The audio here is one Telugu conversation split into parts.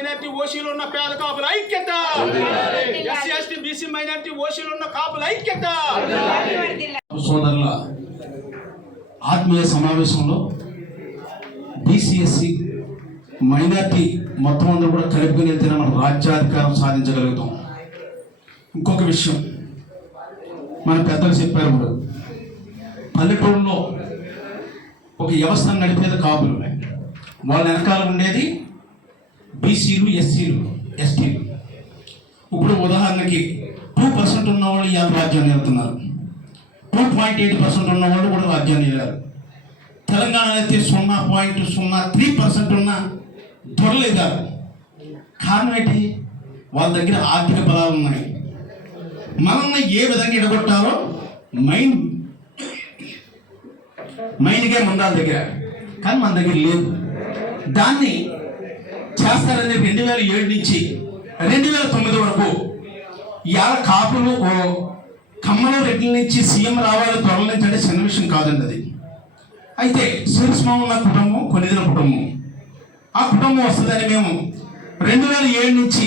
మైనార్టీ ఓసీలో ఉన్న పేద కాపుల ఐక్యత, ఎస్సీ ఎస్టీ బీసీ మైనార్టీ ఓసీలో ఉన్న కాపుల ఐక్యత. సోదరుల ఆత్మీయ సమావేశంలో బీసీఎస్సీ మైనార్టీ మొత్తం అందరూ కూడా కలుపుకొని వెళ్తేనే మనం రాజ్యాధికారం సాధించగలుగుతాం. ఇంకొక విషయం మన పెద్దలు చెప్పారు, ఇప్పుడు పల్లెటూరులో ఒక వ్యవస్థను నడిపేది కాపులు, వాళ్ళ వెనకాల ఉండేది బీసీలు, ఎస్సీలు, ఎస్టీలు. ఇప్పుడు ఉదాహరణకి 2% ఉన్నవాళ్ళు ఇవాళ రాజ్యాన్ని వెళ్తున్నారు, 2.8% ఉన్నవాళ్ళు కూడా రాజ్యాన్ని వెళ్ళారు. తెలంగాణ అయితే 0.03% ఉన్న దొరలేదారు. కారణం ఏంటి? వాళ్ళ దగ్గర ఆర్థిక బలాలు ఉన్నాయి. మనల్ని ఏ విధంగా ఎడగొట్టాలో మైండ్గా ఉండాలి దగ్గర, కానీ మన దగ్గర లేదు. దాన్ని చేస్తారని 2007 నుంచి 2009 వరకు ఇవాళ కాపులు కమ్మల రెడ్ల నుంచి సీఎం రావాలి త్వరల నుంచి అంటే చిన్న విషయం కాదండి అది. అయితే శిరస్మాముల కుటుంబం, కొన్నిదిన కుటుంబం, ఆ కుటుంబం వస్తుందని మేము 2007 నుంచి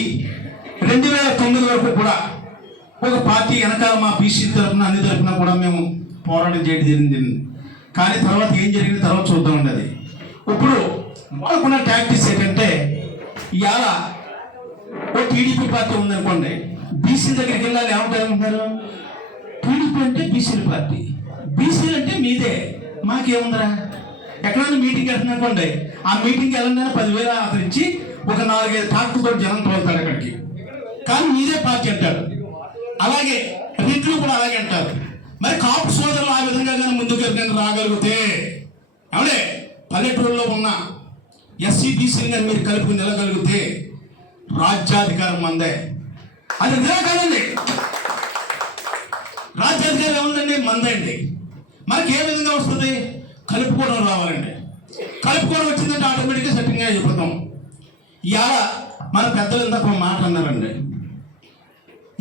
2009 వరకు కూడా ఒక పార్టీ వెనకాల మా బీసీ తరఫున అన్ని తరఫున కూడా మేము పోరాటం చేయడం జరిగింది. కానీ తర్వాత ఏం జరిగింది తర్వాత చూద్దామండి. అది ఇప్పుడు వాళ్ళకున్న టాక్టిక్స్ ఏంటంటే, ఇవాళ ఓ టీడీపీ పార్టీ ఉందనుకోండి, బీసీ దగ్గరికి వెళ్ళాలి ఏమంటారు? టీడీపీ అంటే బీసీల పార్టీ, బీసీలు అంటే మీదే, మాకేముందరా? ఎక్కడైనా మీటింగ్ వెళ్తుందనుకోండి, ఆ మీటింగ్కి వెళ్ళండి 10,000 ఆదరించి ఒక 4-5 ట్రాక్టర్తో జనం తోలుతాడు అక్కడికి, కానీ మీదే పార్టీ అంటాడు. అలాగే రెడ్లు కూడా అలాగే అంటారు. మరి కాపు సోదరులు ఆ విధంగా కానీ ముందుకు రాగలిగితే, అవునే పల్లెటూరులో ఉన్న ఎస్సీ బీసీని కానీ మీరు కలుపుకుని నిలగలిగితే రాజ్యాధికారం మందే. అది నిలకడండి, రాజ్యాధికారం ఏముందండి? మందండి. మనకి ఏ విధంగా వస్తుంది? కలుపుకోవడం రావాలండి. కలుపుకోవడం వచ్చిందంటే ఆటోమేటిక్గా సెట్టింగ్గా అయిపోతాం. ఇవాళ మన పెద్దలు ఇందాక ఒక మాట అన్నారండి,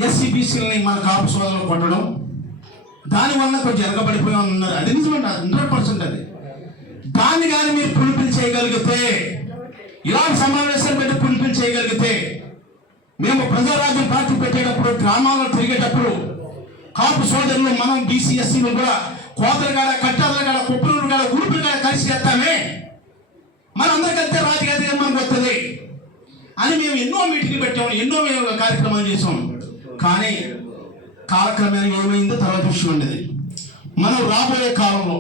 ఎస్సీ బీసీలని మన కాపు సోదరులు కొట్టడం, దానివల్ల కొంచెం ఎరగబడిపోయాం అన్నారు. అది నిజమండి, 100% అది. దాన్ని కానీ మీరు పులిపిల్ చేయగలిగితే, ఇలాంటి సమావేశాలు పెట్టి పులిపిల్ చేయగలిగితే, మేము ప్రజారాజ్యం పార్టీ పెట్టేటప్పుడు గ్రామాల్లో తిరిగేటప్పుడు కాపు సోదరులు మనం బీసీ ఎస్సీలు కూడా కోతలు కాడ, కట్టాల కాడ, కుప్పలు కాడ, ఉడుపులు కాడ కలిసి చేస్తామే, మనందరికీ కలిస్తే రాజకీయ మనకు వస్తుంది అని మేము ఎన్నో మీటింగ్లు పెట్టాము, ఎన్నో మేము కార్యక్రమాలు చేసాం. కానీ కాలక్రమేణా ఏమైందో తర్వాత విషయం ఉండేది. మనం రాబోయే కాలంలో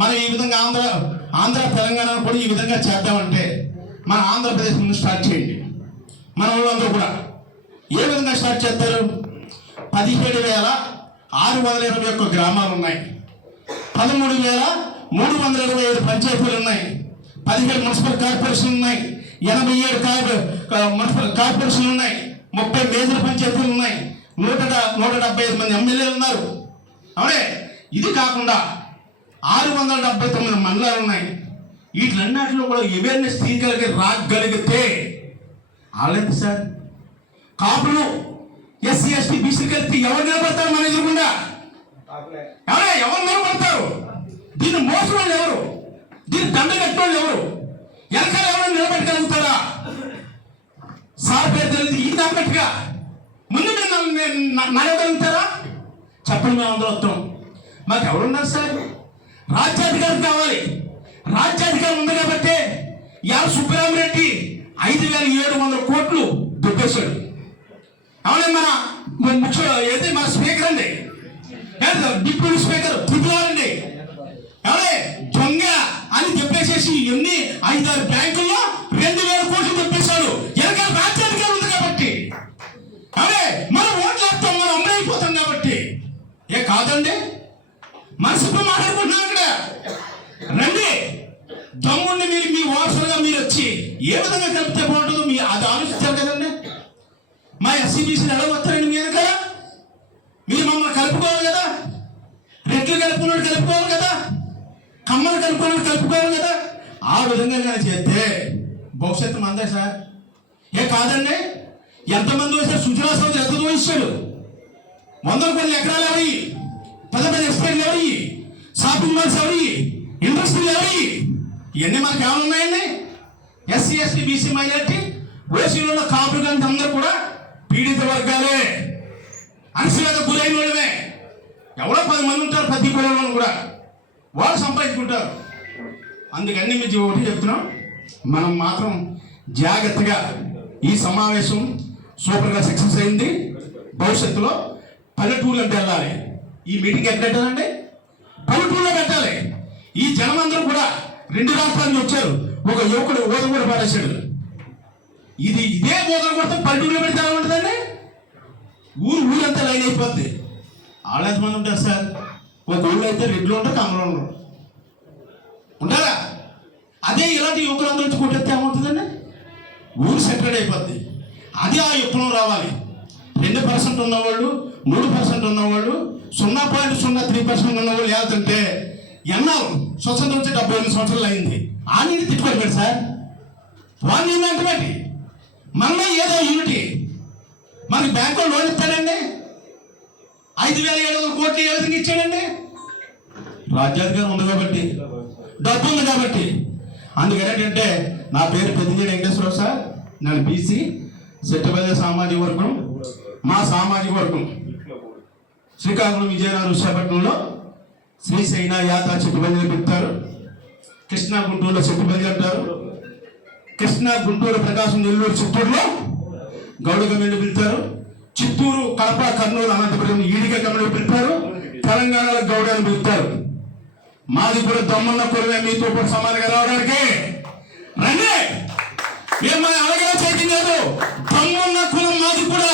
మనం ఈ విధంగా ఆంధ్ర తెలంగాణ కూడా ఈ విధంగా చేద్దామంటే మన ఆంధ్రప్రదేశ్ ముందు స్టార్ట్ చేయండి. మన వాళ్ళందరూ కూడా ఏ విధంగా స్టార్ట్ చేస్తారు? 17,621 గ్రామాలు ఉన్నాయి, 13,325 పంచాయతీలు ఉన్నాయి, 17 మున్సిపల్ కార్పొరేషన్లు ఉన్నాయి, 87 మున్సిపల్ కార్పొరేషన్లు ఉన్నాయి, 30 మేజర్ పంచాయతీలు ఉన్నాయి, 175 మంది ఎమ్మెల్యేలు ఉన్నారు. అవునే ఇది కాకుండా 679 మండలాలు ఉన్నాయి. వీటిలన్నిటిలో కూడా అవేర్నెస్ రాగలిగితే వాళ్ళంత సార్ కాపులు, ఎస్సీ ఎస్టీ బీసీ కలిపి ఎవరు నిలబడతారు? మన ఎదురుకుండా ఎవరు నిలబడతారు? దీన్ని మోసం వాళ్ళు ఎవరు? దీన్ని దండ కట్టిన వాళ్ళు ఎవరు? వెనకాల ఎవరైనా నిలబెట్టగలుగుతారా? సార్ పేరు తెలియదు ఈ దాకట్టుగా ముందు నడవగలుగుతారా? చెప్పండి. మేము అందరూ వస్తాం. మాకు ఎవరున్నారు సార్? రాజ్యాధికారం కావాలి. రాజ్యాధికారం ఉంది కాబట్టి ఇవాళ సుబ్బరామిరెడ్డి 5,700 కోట్లు దుబ్బేశాడు. అవునే మన ముఖ్య ఏది మన స్పీకర్ అండి, డిప్యూటీ స్పీకర్ తిరుగులారండి, ఎవరే దొంగ అని చెప్పేసేసి ఎన్ని 5-6 బ్యాంకుల్లో 2,000 కోట్లు చెప్పేశాడు. వెనకాల రాజ్యాధికారం ఉంది కాబట్టి, అవే మనం ఓట్లు వేస్తాం, మనం అమ్మరైపోతాం కాబట్టి. ఏ కాదండి, మనసుతో మాట్లాడుకుంటున్నాం ఇక్కడ. రండి, దమ్ముండి మీరు మీ వారసులుగా మీరు వచ్చి ఏ విధంగా కలిపితే బాగుంటుందో మీ అది ఆలోచించారు కదండి. మా ఎస్సీబీసీలు ఎలా వస్తారండి మీ వెనకాల? మీరు మమ్మల్ని కలుపుకోవాలి కదా, రెట్లు కలుపుకున్నాడు కలుపుకోవాలి కదా, కమ్మలు కలుపుకున్నాడు కలుపుకోవాలి కదా. ఆ విధంగా కానీ చేస్తే భవిష్యత్తు మందే సార్. ఏ కాదండి, ఎంతమంది వచ్చారు? సుజనా సౌదరి ఎంత దోహించాడు? 100 కోట్ల ఎకరాలు ఎవరి, 10 ఎక్స్పైర్లు ఎవరి, షాపింగ్ మాల్స్ ఎవరి, ఇండస్ట్రీలు ఎవరి, ఇవన్నీ మనకు ఏమైనా ఉన్నాయండి? ఎస్సీ ఎస్టీ బీసీ మైనార్టీ ఓసీలో ఉన్న కాపులు కానీ అందరూ కూడా పీడిత వర్గాలే, అణచివేత గురైన వాళ్ళమే. ఎవరో 10 మంది ఉంటారు ప్రతి కులంలో కూడా, వాళ్ళు సంపాదించుకుంటారు. అందుకని మీకు ఒకటి చెప్తున్నాం, మనం మాత్రం జాగ్రత్తగా ఈ సమావేశం సూపర్గా సక్సెస్ అయింది. భవిష్యత్తులో పల్లెటూర్లు అంటే వెళ్ళాలి. ఈ మీటింగ్ ఎక్కడ పెట్టాలంటే పల్లెటూరులో పెట్టాలి. ఈ జనమందరూ కూడా 2 రాష్ట్రాల నుంచి వచ్చారు. ఒక యువకుడు ఓదర కూడా పారేశాడు. ఇదే ఓదర కొడితే పల్లెటూరులో పెడితే ఎలా ఉంటుందండి? ఊరంతా లైన్ అయిపోద్ది. వాళ్ళు ఎంతమంది ఉంటారు సార్? ఒక ఊళ్ళో అయితే రెడ్లు ఉంటారు, కమలంలో ఉంటారా? అదే ఇలాంటి యువకులందరూ వచ్చి కొట్టేస్తే ఏమవుతుందండి? ఊరు సెటరేట్ అయిపోద్ది. అది ఆ విప్లవం రావాలి. 2% ఉన్నవాళ్ళు, 3% ఉన్నవాళ్ళు, 0.03% ఉన్నవాళ్ళు వెళ్తుంటే ఎన్నాళ్ళు స్వతంత్రం వచ్చి 78 సంవత్సరాలు అయింది. ఆ నీటి తిట్టుకోలేదు సార్. వాళ్ళు అంటే మనలో ఏదో యూనిటీ. మనకి బ్యాంకులో లోన్ ఇస్తాడండి, 5,700 కోట్లు ఏ విధంగా ఇచ్చాడండి? రాజ్యాధికారం ఉంది కాబట్టి, డబ్బు ఉంది కాబట్టి. అందుకని ఏంటంటే నా పేరు పెద్దింజేడి వెంకటేశ్వరరావు సార్. నేను బీసీ సెట్టుపల్లి సామాజిక వర్గం. మా సామాజిక వర్గం శ్రీకాకుళం, విజయనగరం, విశాఖపట్నంలో శ్రీశైన యాత్ర చెట్టుపల్లి పిలుస్తారు. కృష్ణా గుంటూరులో చెట్టుపల్లి అంటారు. కృష్ణా గుంటూరు, ప్రకాశం, నెల్లూరు, చిత్తూరులో గౌడ కమ్యూనిటీ పిలుస్తారు. చిత్తూరు, కడప, కర్నూలు, అనంతపురం ఈడిగ కమ్యూనిటీ పిలుస్తారు. తెలంగాణలో గౌడ అని పిలుస్తారు. మాది కూడా దమ్మున్న కులమే, మీతో కూడా సమానంగా రావడానికి రండి. మేము మన అలాగే చేయడం లేదు. దమ్మున్న కులం మాది కూడా.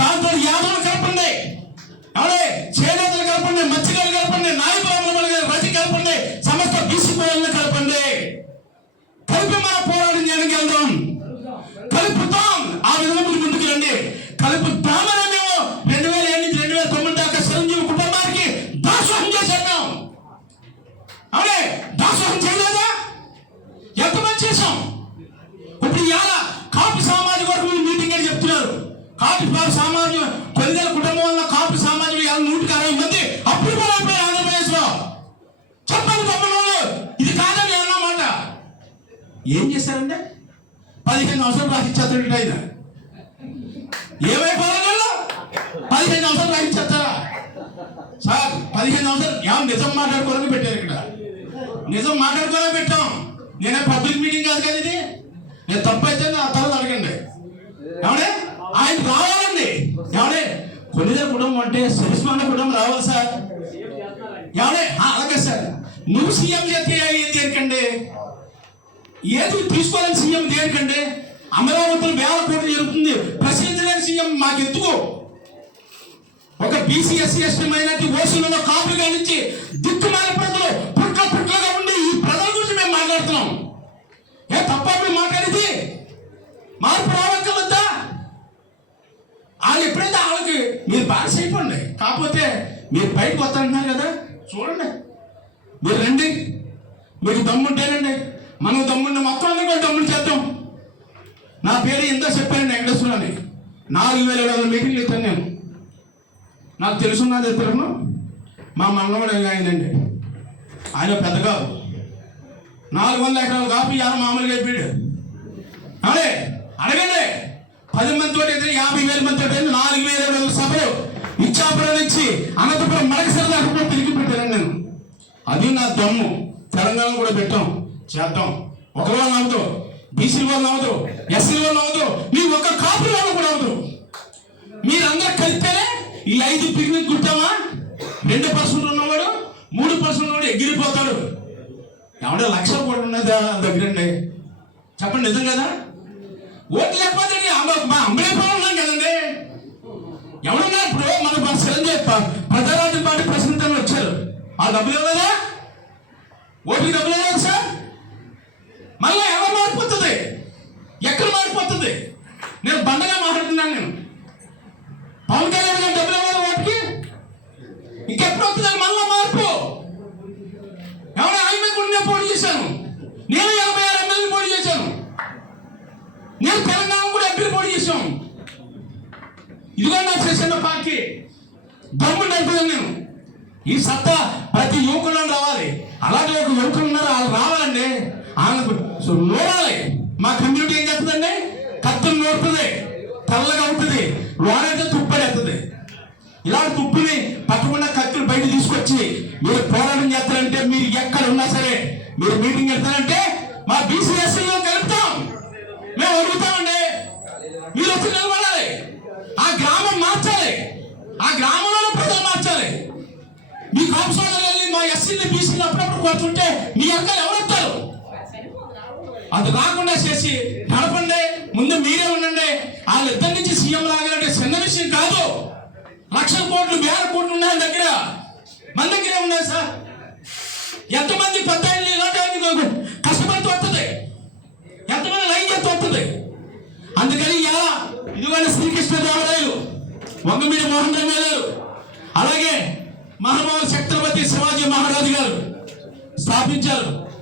దాంతో యాదవులు కలపండి, అవునే చేనేతలు కలపండి, మత్స్యకారులు కలపండి, నాయకులు రచి కలపండి, సమస్త బీసీ కులాలను కలపండి. కలిపి మన పోరాటం చేయడానికి వెళ్దాం. కలుపుతాం. ఆ విధంగా ముందుకు రండి. కలుపుతామని మేము 2007 నుంచి 2009 దాకా చిరంజీవి కుటుంబానికి దాసోహం చేశాం. అవునే దాసోహం చేయలేదా? ఎంతమంది చేశాం? ఇప్పుడు ఇవాళ కాపు సామాజిక వర్గం మీటింగ్ అని చెప్తున్నారు. కాపు సామాజిక కొన్నిదేల కుటుంబం వల్ల కాపు సామాజికులు 160 మంది అప్పుడు కూడా అయిపోయారు ఆంధ్రప్రదేశ్ లో. చెప్పండి తమ్ముళ్ళు, ఇది కాదని అన్నమాట. ఏం చేశారంటే 15 సంవత్సరాలు రాసిచ్చేస్తాడు. ఆయన ఏమైపోయారు? 15 సంవత్సరాలు రాసిచ్చేస్తారా సార్? 15 సంవత్సరాలు నిజం మాట్లాడుకోవాలని పెట్టారు. ఇక్కడ నిజం మాట్లాడుకోవాలని పెట్టాం. నేనే పబ్లిక్ మీటింగ్ కాదు కదా ఇది. నేను తప్పు అయితే నా తర్వాత అడగండి. ఏమంటే ఆయన రావాలండి. ఏమంటే కొన్నిదేల కుటుంబం అంటే సరిస్మాన కుటుంబం రావాలి సార్. ఏమంటే అలాగే సార్. నువ్వు సీఎం చేస్తే ఏం దేనికండి? ఏది తీసుకోవాలని సీఎం దేనికండి? అమరావతిలో 1000 కోట్లు జరుగుతుంది, ప్రశ్నించలేని సీఎం మాకెందుకు? ఒక బీసీ, ఎస్సీ, ఎస్టీ, మైనార్టీ, ఓసీలలో కాపులుగా నుంచి దిక్కుమాల ప్రజలు పుట్లగా ఉండి ఈ ప్రజల గురించి మేము మాట్లాడుతున్నాం. ఏ తప్ప మేము మాట్లాడేది? మార్పు రావక్కర్లేదా? వాళ్ళు ఎప్పుడైతే వాళ్ళకి మీరు బానిస అయిపోండి. కాకపోతే మీరు బయటకు వస్తారంటున్నారు కదా, చూడండి. మీరు రండి, మీకు దమ్ముంటేనండి. మనం దమ్ముండి మొత్తం అందరూ కూడా దమ్ముని చేద్దాం. నా పేరు ఎంతో చెప్పాను వెంకటేశ్వర అని. 4,700 మీటింగ్లు ఇస్తాను నేను. నాకు తెలుసున్నది ఇతరును. మా మనవడు ఆయనండి. ఆయన పెద్దగా 400 ఎకరాలు కాపీ మామూలుగా అయిపోయాడు. అదే అడగండి. 10 మందితో 50,000 మందితో 4,700 సభలు ఇచ్చాపురం నుంచి అనంతపురం మడకసర దాకా కూడా తిరిగి పెట్టాను నేను. అది నా దమ్ము. తెలంగాణ కూడా పెట్టాం, చేద్దాం. ఒకరి వాళ్ళు అవ్వదు, బీసీ వాళ్ళు అవ్వదు, ఎస్సీ వాళ్ళు అవ్వదు, మీ ఒక్క కాపుల వాళ్ళు కూడా అవ్వదు. మీరందరూ కలిస్తేనే ఈ 5 పిక్నిక్ గుర్తామా? 2% ఉన్నవాడు, 3% ఉన్నవాడు ఎగిరిపోతాడు. ఏమంటే 1,00,000 కోట్లు ఉన్నది దగ్గరండి. చెప్పండి, నిజం కదా? ఓట్లు లేకపోతే మా అంబేద్కర్ ఉన్నాం కదండి. ఎవరున్నారు ఇప్పుడు? మన చిరంజీవి ప్రజారాజ్య పార్టీ ప్రెసిడెంట్ అని వచ్చారు. ఆ డబ్బులు ఇవ్వలేదా? ఓటుకి డబ్బులు ఇవ్వలేదు సార్. మళ్ళీ ఎలా మారిపోతుంది? ఎక్కడ మారిపోతుంది? నేను బండగా మాట్లాడుతున్నాను. నేను పవన్ కళ్యాణ్ గారు డబ్బులు ఇవ్వలేదు ఓటుకి. ఇంకెప్పుడు వస్తుందని మళ్ళీ మార్పు. ఎవరైనా ఆయన కూడా నేను పోటీ చేశాను. నేను 86 ఎమ్మెల్యేలు పోటీ చేశాను. నేను తెలంగాణ కూడా ఎంపీలు పోటీ చేశాను. ఇదిగో నా చేసిన పార్టీ దమ్ము నడిపోయాను నేను. ఈ సత్తా ప్రతి యువకులను రావాలి. అలాంటి ఒక యువకులు ఉన్నారు, వాళ్ళు రావాలండి. వాళ్ళకు నూరాలి. మా కమ్యూనిటీ ఏం చేస్తుందండి? కత్తులు తెల్లగా ఉంటుంది, లోనైతే తుప్పడేస్తుంది. ఇలాంటి తుప్పుని పక్కకుండా కత్తులు బయట తీసుకొచ్చి మీరు పోరాటం చేస్తారంటే, మీరు ఎక్కడ ఉన్నా సరే మీరు మీటింగ్ వెళ్తారంటే మా బీసీఎస్సీలో కలుపుతాం, మేము అడుగుతామండి. మీరు వచ్చి నిలబడాలి, ఆ గ్రామం మార్చాలి, ఆ గ్రామంలో ప్రజలు మార్చాలి. మీ కాంసంలో వెళ్ళి మా ఎస్సీని బీసీని అప్పుడప్పుడు కొడుతుంటే మీ అక్కలు ఎవరు వస్తారు? అది రాకుండా చేసి నడపండి. ముందు మీరే ఉండండి. వాళ్ళిద్దరి నుంచి సీఎం లాగాలంటే చిన్న విషయం కాదు. లక్షల కోట్లు, వేల కోట్లు ఉన్నాయి దగ్గర, మన దగ్గరే ఉన్నాయి సార్. ఎంతమంది పెద్ద ఇలాంటి కష్టపడితే వస్తుంది, ఎంతమంది లైన్ చేస్తే వస్తుంది. అందుకని ఇలా ఇదిగోండి శ్రీకృష్ణదేవరాయలు, వంగమీడి మోహన్ రావు గారు, అలాగే మహామహులు ఛత్రపతి శివాజీ మహారాజు గారు స్థాపించారు.